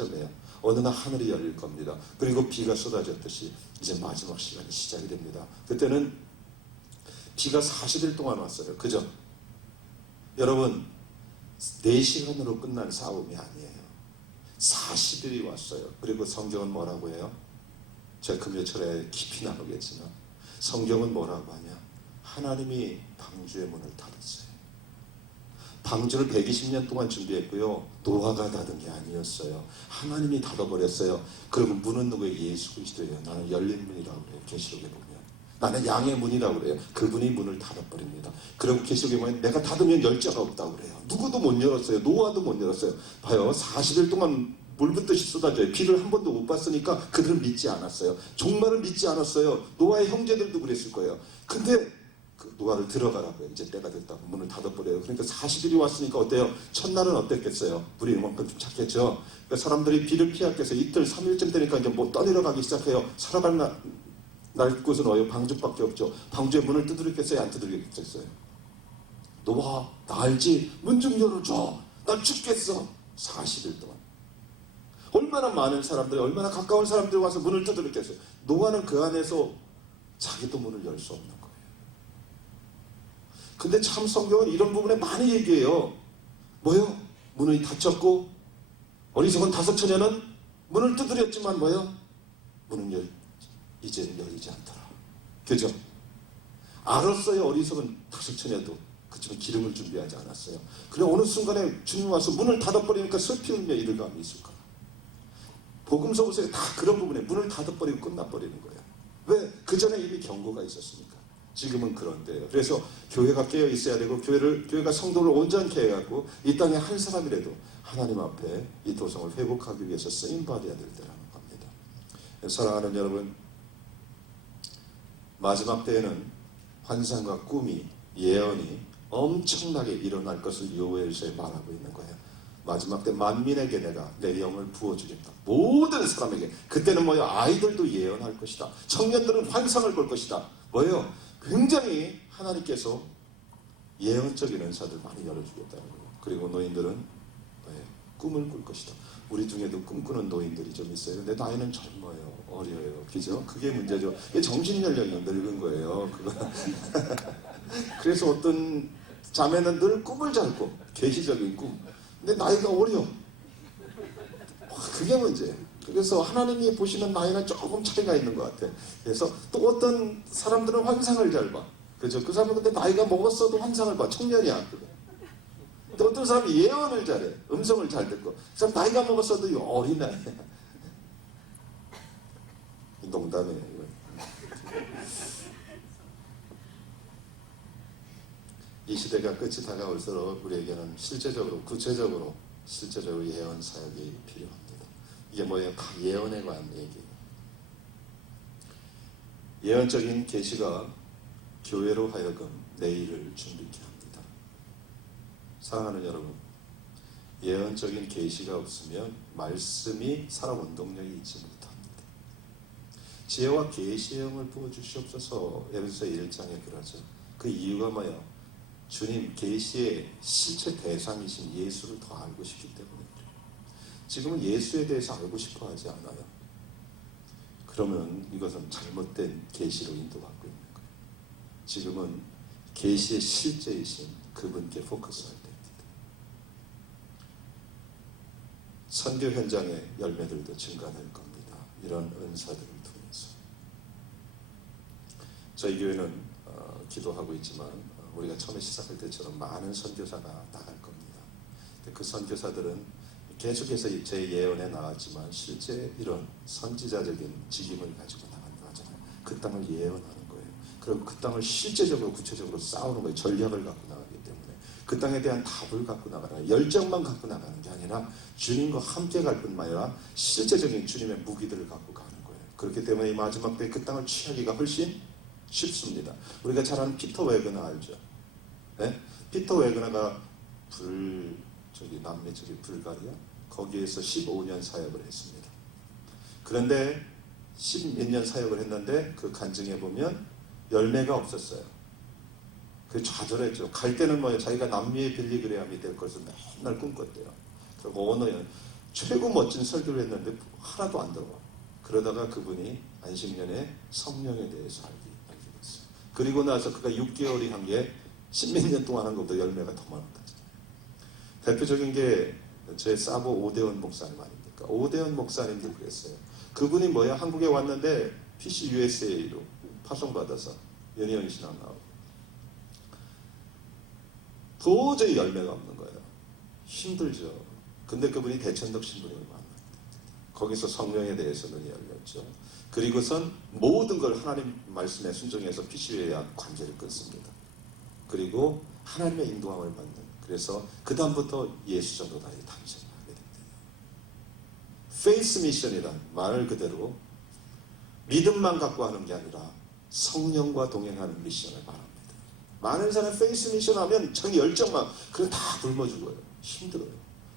시점이에요. 어느 날 하늘이 열릴 겁니다. 그리고 비가 쏟아졌듯이 이제 마지막 시간이 시작이 됩니다. 그때는 비가 40일 동안 왔어요. 그죠? 여러분, 4시간으로 끝난 싸움이 아니에요. 40일이 왔어요. 그리고 성경은 뭐라고 해요? 제가 금요철에 깊이 나누겠지만 성경은 뭐라고 하냐? 하나님이 방주의 문을 닫았어요. 방주를 120년 동안 준비했고요. 노아가 닫은 게 아니었어요. 하나님이 닫아버렸어요. 그리고 문은 누구예요? 예수 그리스도예요. 나는 열린 문이라고 그래요. 계시록에 보면. 나는 양의 문이라고 그래요. 그분이 문을 닫아버립니다. 그리고 계시록에 보면 내가 닫으면 열 자가 없다고 그래요. 누구도 못 열었어요. 노아도 못 열었어요. 봐요. 40일 동안 물 붓듯이 쏟아져요. 비를 한 번도 못 봤으니까 그들은 믿지 않았어요. 종말을 믿지 않았어요. 노아의 형제들도 그랬을 거예요. 근데 그 노아를 들어가라고요. 이제 때가 됐다고 문을 닫아버려요. 그러니까 40일이 왔으니까 어때요? 첫날은 어땠겠어요? 물이 이만큼 좀 착했죠. 그러니까 사람들이 비를 피하기 위해서 이틀, 3일쯤 되니까 이제 뭐 떠내려가기 시작해요. 살아갈 날 곳은 어요? 방주밖에 없죠. 방주의 문을 두드렸겠어요? 안 두드렸겠어요? 노아, 나 알지? 문 좀 열어줘. 나 죽겠어. 40일 동안. 얼마나 많은 사람들이, 얼마나 가까운 사람들이 와서 문을 두드렸겠어요? 노아는 그 안에서 자기도 문을 열 수 없는 거예요. 근데 참 성경은 이런 부분에 많이 얘기해요. 뭐요? 문이 닫혔고 어리석은 5처녀는 문을 두드렸지만 뭐요? 문은 이제는 열리지 않더라. 그죠? 알았어요. 어리석은 5처녀도. 그렇지만 기름을 준비하지 않았어요. 그래 어느 순간에 주님 와서 문을 닫아버리니까 슬피 울며 이를 감이 있을까? 복음서 보세요. 다 그런 부분에 문을 닫아버리고 끝나버리는 거예요. 왜? 그 전에 이미 경고가 있었으니까. 지금은 그런데요. 그래서 교회가 깨어 있어야 되고 교회가 성도를 온전케 해갖고 이 땅에 한 사람이라도 하나님 앞에 이 도성을 회복하기 위해서 쓰임받아야 될 때라는 겁니다. 사랑하는 여러분, 마지막 때에는 환상과 꿈이 예언이 엄청나게 일어날 것을 요엘서에 말하고 있는 거예요. 마지막 때 만민에게 내가 내 영을 부어주겠다. 모든 사람에게. 그때는 뭐예요? 아이들도 예언할 것이다. 청년들은 환상을 볼 것이다. 뭐예요? 굉장히 하나님께서 예언적인 은사들 많이 열어주겠다는 거예요. 그리고 노인들은 꿈을 꿀 것이다. 우리 중에도 꿈꾸는 노인들이 좀 있어요. 근데 나이는 젊어요. 어려요. 그죠? 그게 문제죠. 이게 정신연령이 늙은 거예요. 그거. 그래서 어떤 자매는 늘 꿈을 잘 꿔. 계시적인 꿈. 근데 나이가 어려. 그게 문제예요. 그래서 하나님이 보시는 나이는 조금 차이가 있는 것 같아. 그래서 또 어떤 사람들은 환상을 잘 봐. 그죠? 그 사람은 근데 나이가 먹었어도 환상을 봐. 청년이야. 또 어떤 사람이 예언을 잘해. 음성을 잘 듣고. 그 사람 나이가 먹었어도 어린 나이야. 농담이에요. 이 시대가 끝이 다가올수록 우리에게는 실제적으로, 구체적으로, 실제적으로 예언 사역이 필요합니다. 이게 뭐예요? 다 예언에 관한 얘기예요. 예언적인 계시가 교회로 하여금 내일을 준비케 합니다. 사랑하는 여러분, 예언적인 계시가 없으면 말씀이 살아 원동력이 있지 못합니다. 지혜와 계시의 영을 부어주시옵소서. 에베소서 1장에 그러죠. 그 이유가 뭐예요? 주님 계시의 실체 대상이신 예수를 더 알고 싶기 때문에 지금은 예수에 대해서 알고 싶어 하지 않아요. 그러면 이것은 잘못된 계시로 인도받고 있는 거예요. 지금은 계시의 실제이신 그분께 포커스할 때입니다. 선교 현장의 열매들도 증가될 겁니다. 이런 은사들을 통해서. 저희 교회는 기도하고 있지만 우리가 처음에 시작할 때처럼 많은 선교사가 나갈 겁니다. 그 선교사들은 계속해서 제 예언에 나왔지만 실제 이런 선지자적인 직임을 가지고 나간다 하잖아요. 그 땅을 예언하는 거예요. 그리고 그 땅을 실제적으로 구체적으로 싸우는 거예요. 전략을 갖고 나가기 때문에. 그 땅에 대한 답을 갖고 나가는 열정만 갖고 나가는 게 아니라 주님과 함께 갈 뿐만 아니라 실제적인 주님의 무기들을 갖고 가는 거예요. 그렇기 때문에 이 마지막 때 그 땅을 취하기가 훨씬 쉽습니다. 우리가 잘 아는 피터 웨그너 알죠? 네? 피터 웨그너가 남미 쪽이 불가리아 거기에서 15년 사역을 했습니다. 그런데 10몇 년 사역을 했는데 그 간증해 보면 열매가 없었어요. 그 좌절했죠. 갈 때는 뭐예요? 자기가 남미의 빌리그레함이 될 것을 맨날 꿈꿨대요. 그리고 어느 최고 멋진 설교를 했는데 하나도 안 들어와. 그러다가 그분이 안식년에 성령에 대해서 알게 됐어요. 그리고 나서 그가 6개월이 한 게 10몇 년 동안 한 것보다 열매가 더 많았다. 대표적인 게 제 사보 오대원 목사님 아닙니까? 오대원 목사님도 그랬어요. 그분이 뭐야? 한국에 왔는데 PC USA로 파송받아서 연희영 신앙 나오고 도저히 열매가 없는 거예요. 힘들죠. 근데 그분이 대천덕 신부님을 만났어요. 거기서 성령에 대해서 눈이 열렸죠. 그리고선 모든 걸 하나님 말씀에 순종해서 PCU에 관계를 끊습니다. 그리고 하나님의 인도함을 받는. 그래서 그 다음부터 예수 전도단이 탄생하게 됩니다. 페이스 미션이란 말 그대로 믿음만 갖고 하는 게 아니라 성령과 동행하는 미션을 말합니다. 많은 사람 페이스 미션 하면 자기 열정만 그걸 다 굶어 죽어요. 힘들어요.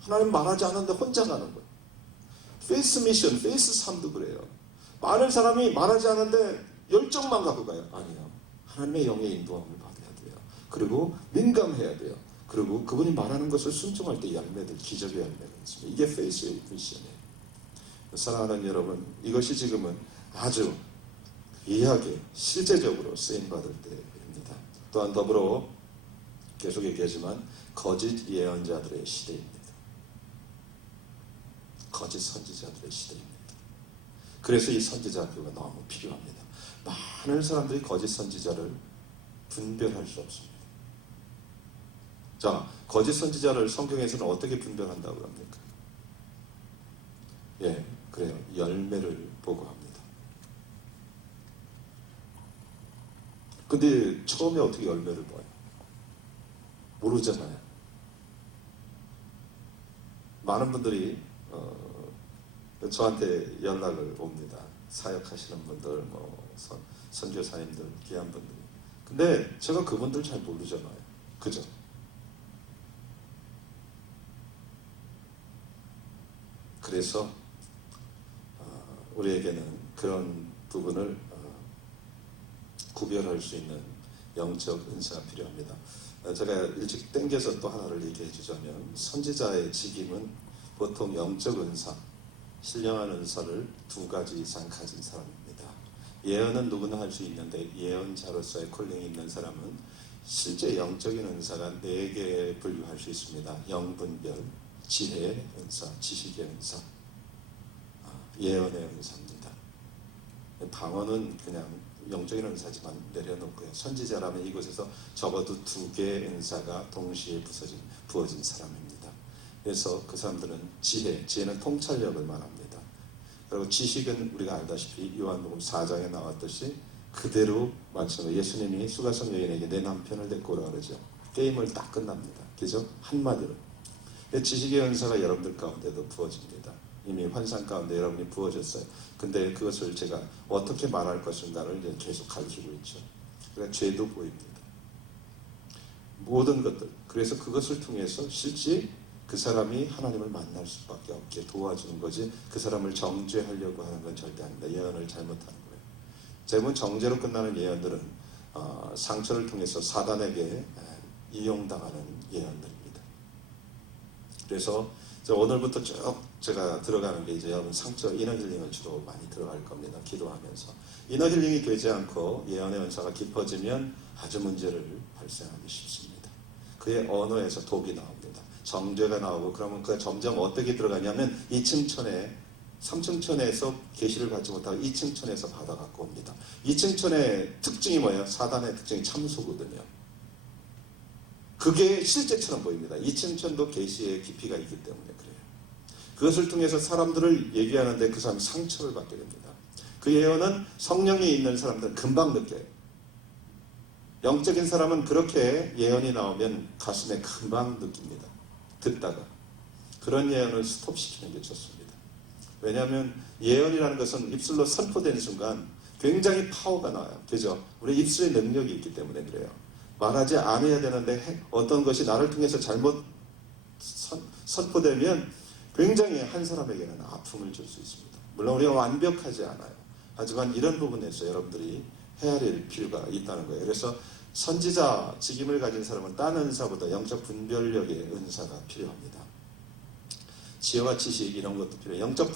하나님 말하지 않는데 혼자 가는 거예요. 페이스 미션, 페이스 삶도 그래요. 많은 사람이 말하지 않는데 열정만 갖고 가요. 아니요. 하나님의 영의 인도함을 받아야 돼요. 그리고 민감해야 돼요. 그리고 그분이 말하는 것을 순종할 때 열매들, 기적의 열매가 있습니다. 이게 페이스의 미션이에요. 사랑하는 여러분, 이것이 지금은 아주 귀하게 실제적으로 쓰임받을 때입니다. 또한 더불어 계속 얘기하지만 거짓 예언자들의 시대입니다. 거짓 선지자들의 시대입니다. 그래서 이 선지자 학교가 너무 필요합니다. 많은 사람들이 거짓 선지자를 분별할 수 없습니다. 자, 거짓 선지자를 성경에서는 어떻게 분별한다고 합니까? 예, 그래요. 열매를 보고 합니다. 근데 처음에 어떻게 열매를 봐요? 모르잖아요. 많은 분들이 저한테 연락을 옵니다. 사역하시는 분들, 선교사님들, 귀한 분들. 근데 제가 그분들 잘 모르잖아요. 그죠? 그래서 우리에게는 그런 부분을 구별할 수 있는 영적 은사가 필요합니다. 제가 일찍 땡겨서 또 하나를 얘기해 주자면 선지자의 직임은 보통 영적 은사, 신령한 은사를 2가지 이상 가진 사람입니다. 예언은 누구나 할 수 있는데 예언자로서의 콜링이 있는 사람은 실제 영적인 은사가 4개에 분류할 수 있습니다. 영분별, 지혜의 은사, 지식의 은사, 예언의 은사입니다. 방언은 그냥 영적인 은사지만 내려놓고요. 선지자라면 이곳에서 적어도 2개의 은사가 동시에 부어진 사람입니다. 그래서 그 사람들은 지혜는 통찰력을 말합니다. 그리고 지식은 우리가 알다시피 요한복음 4장에 나왔듯이 그대로 마찬가지로 예수님이 수가성 여인에게 내 남편을 데리고 오라 그러죠. 게임을 딱 끝납니다. 그죠? 한마디로. 지식의 은사가 여러분들 가운데도 부어집니다. 이미 환상 가운데 여러분이 부어졌어요. 근데 그것을 제가 어떻게 말할 것인가를 이제 계속 가르치고 있죠. 그러니까 죄도 보입니다. 모든 것들. 그래서 그것을 통해서 실제 그 사람이 하나님을 만날 수밖에 없게 도와주는 거지 그 사람을 정죄하려고 하는 건 절대 아닙니다. 예언을 잘못하는 거예요. 대부분 정죄로 끝나는 예언들은 상처를 통해서 사단에게 이용당하는 예언들입니다. 그래서 오늘부터 쭉 제가 들어가는 게 이제 여러분 상처 이너힐링을 주로 많이 들어갈 겁니다. 기도하면서. 이너힐링이 되지 않고 예언의 은사가 깊어지면 아주 문제를 발생하기 쉽습니다. 그의 언어에서 독이 나옵니다. 정죄가 나오고 그러면 그가 점점 어떻게 들어가냐면 2층 천에 3층 천에서 계시를 받지 못하고 2층 천에서 받아갖고 옵니다. 2층 천의 특징이 뭐예요? 사단의 특징이 참소거든요. 그게 실제처럼 보입니다. 2층 천도 계시의 깊이가 있기 때문에 그래요. 그것을 통해서 사람들을 얘기하는데 그 사람이 상처를 받게 됩니다. 그 예언은 성령이 있는 사람들은 금방 느껴요. 영적인 사람은 그렇게 예언이 나오면 가슴에 금방 느낍니다. 듣다가. 그런 예언을 스톱시키는 게 좋습니다. 왜냐하면 예언이라는 것은 입술로 선포되는 순간 굉장히 파워가 나와요. 그죠? 우리 입술의 능력이 있기 때문에 그래요. 말하지 않아야 되는데 어떤 것이 나를 통해서 잘못 선포되면 굉장히 한 사람에게는 아픔을 줄 수 있습니다. 물론 우리가 완벽하지 않아요. 하지만 이런 부분에서 여러분들이 헤아릴 필요가 있다는 거예요. 그래서 선지자 직임을 가진 사람은 딴 은사보다 영적 분별력의 은사가 필요합니다. 지혜와 지식 이런 것도 필요해요. 영적